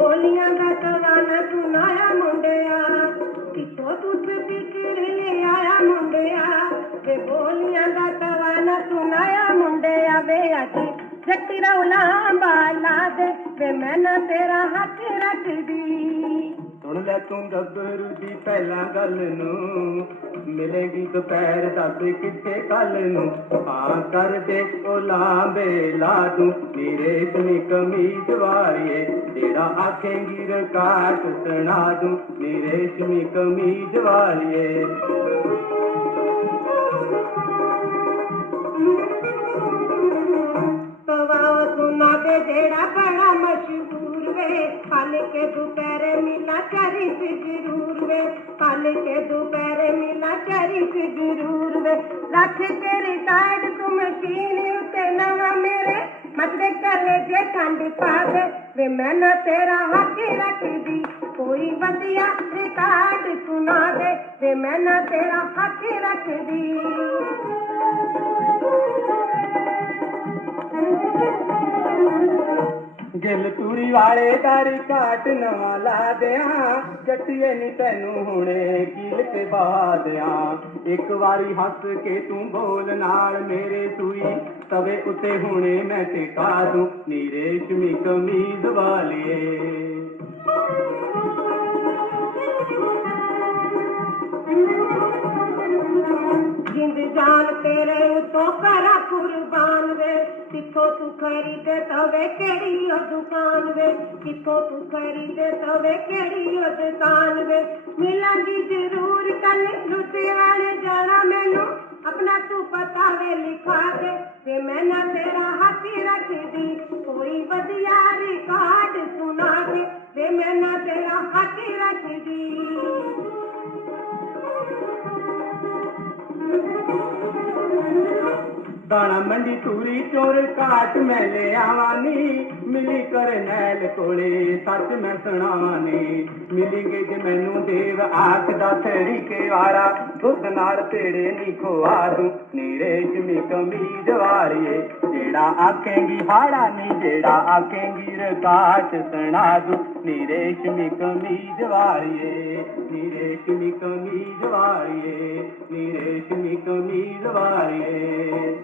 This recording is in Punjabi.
ਬੋਲੀਆਂ ਦਾ ਸਰਵਾਨਾ ਤੂੰ ਲਾਇਆ ਮੁੰਡਿਆ। ਕਿਤੋਂ ਤੂੰ ਫਿਕਰ ਲੈ ਆਇਆ ਮੁੰਡਿਆ। ਤੇ ਬੋਲੀਆਂ ਦਾ ਸਰਵਾਨਾ ਤੂੰ ਲਾਇਆ ਮੁੰਡਿਆ ਵੇ, ਅਜੀ ਜੱਟੀ ਰੌਲਾ ਬਾਲਾ ਦੇ, ਵੇ ਮੈਂ ਨਾ ਤੇਰਾ ਹੱਥ ਰੱਖਦੀ। ਸੁਣ ਲੈ ਤੂੰ ਗੱਭਰੂ ਦੀ ਪਹਿਲਾਂ ਗੱਲ ਨੂੰ। ਮਿਲੇਗੀ ਦੁਪਹਿਰ ਦੱਸ ਕਿੱਥੇ ਕੱਲ ਨੂੰ। ਹਾਂ ਕਰ ਦੇ ਉਹ ਲਾਂਬੇ ਲਾ ਦੂੰ ਮੇਰੇ ਤੁਨੀ ਕਮੀਜ਼ ਵਾਰੀਏ ਜਿਹੜਾ ਆਖੇਂਗੀ ਰਕਾਟ ਸੁਣਾ ਦੂੰ ਮੇਰੇ ਤੁਨੀ ਕਮੀਜ਼ ਵਾਰੀਏ ਤਵਾ ਸੁਨਾ ਦੇ ਜਿਹੜਾ ਬੜਾ ਮਸ਼ਹੂਰ ਵੇ ਪਲ ਕੇ ਮਿਲਾ ਕਰੀ ਸੀ ਜ਼ਰੂਰ ਵੇ ਪਲ ਕੇ ਦੁਪਹਿਰੇ ਮਿਲਾ ਕਰੀ ਸੀ ਜ਼ਰੂਰ ਵੇ ਰੱਖ ਤੇਰੀ ਸਾਈਡ ਤੂੰ ਮਸ਼ੀਨ ਉੱਤੇ ਨਵਾਂ ਮੇਰੇ। ਮਤਰੇ ਕਰਲੇ ਜੇ ਕੰਡ ਪਾ ਦੇ ਵੇ ਮੈਂ ਨਾ ਤੇਰਾ ਹੱਥ ਰੱਖਦੀ। ਕੋਈ ਵਧੀਆ ਰਿਕਾਰਡ ਸੁਣਾ ਦੇ ਵੇ ਮੈਂ ਨਾ ਤੇਰਾ ਹੱਥ ਗਿੱਲ ਤੂੜੀ ਵਾਲੇ ਤਾਰੀ ਘਾਟ ਨਵਾਂ ਲਾ ਦਿਆਂ। ਜੱਟੀਏ ਨੀ ਤੈਨੂੰ ਹੁਣੇ ਕੀਲ ਤੇ ਬਹਾ ਦਿਆਂ। ਇੱਕ ਵਾਰੀ ਹੱਸ ਕੇ ਤੂੰ ਬੋਲ ਨਾਲ ਮੇਰੇ ਸੂਈ। ਤਵੇ ਉੱਤੇ ਹੁਣੇ ਮੈਂ ਟਿਕਾ ਦੂੰ ਨੀ ਰੇਸ਼ਮੀ ਕਮੀਜ਼ ਵਾਲੀਏ। ਜਿੰਦ ਜਾਨ ਤੇਰੇ ਉਤੋਂ ਕਰਾ ਕੁਰਬਾਨ ਕਿੱਥੋਂ ਤੂੰ ਖਰੀਦੇ ਤਵੇ, ਕਿਹੜੀ ਉਹ ਦੁਕਾਨ ਵੇ? ਕਿੱਥੋਂ ਤੂੰ ਖਰੀਦੇ ਤਵੇ, ਕਿਹੜੀ ਉਹ ਦੁਕਾਨ ਵੇ? ਮਿਲਾਂਗੀ ਜ਼ਰੂਰ ਕੱਲ ਲੁਧਿਆਣੇ ਜਾਣਾ ਮੈਨੂੰ। ਆਪਣਾ ਤੂੰ ਪਤਾ ਵੇ, ਲਿਖਾ ਦੇ। ਤੇ ਮੈਂ ਨਾ ਤੇਰਾ ਹੱਥ ਰੱਖਦੀ। ਕੋਈ ਵਧੀਆ ਰਿਕਾਰਡ ਸੁਣਾ ਦੇ। ਤੇ ਮੈਂ ਨਾ ਤੇਰਾ ਹੱਥ ਰੱਖਦੀ। ਦਾਣਾ ਮੰਡੀ ਤੂਰੀ ਚੋਰ ਘਾਟ ਮੈਂ ਲੈ ਆਵਾਨੀ, ਮਿਲੀ ਕਰ ਨੈਲ ਕੋਲੇ, ਸੱਚ ਮੈਂ ਸੁਣਾਵਾਨੀ। ਮਿਲਿੰਗੇ ਜੇ ਮੈਨੂੰ ਦੇਵ ਆਖਦਾ ਤਰੀਕੇ ਵਾਰਾ, ਦੁੱਧ ਨਾਲ ਤੇੜੇ ਨੀ ਖਵਾ ਦੂੰ ਨੀਰੇ ਜਮੀ ਕਮੀਜ਼ ਵਾਰੀਏ, ਜਿਹੜਾ ਆਖੇਂਗੀ ਹਾੜਾ ਨੀ ਜਿਹੜਾ ਆਖੇਂਗੀ ਰਕਾਟ ਸੁਣਾ ਦੂੰ ਨੀਰੇ ਜਮੀ ਕਮੀਜ਼ ਵਾਰੀਏ, ਨੀਰੇ ਜਮੀ ਕਮੀਜ਼ ਵਾਰੀਏ। ਨੀਰੇ ਜਮੀ ਕਮੀਜ਼ ਵਾਰੀਏ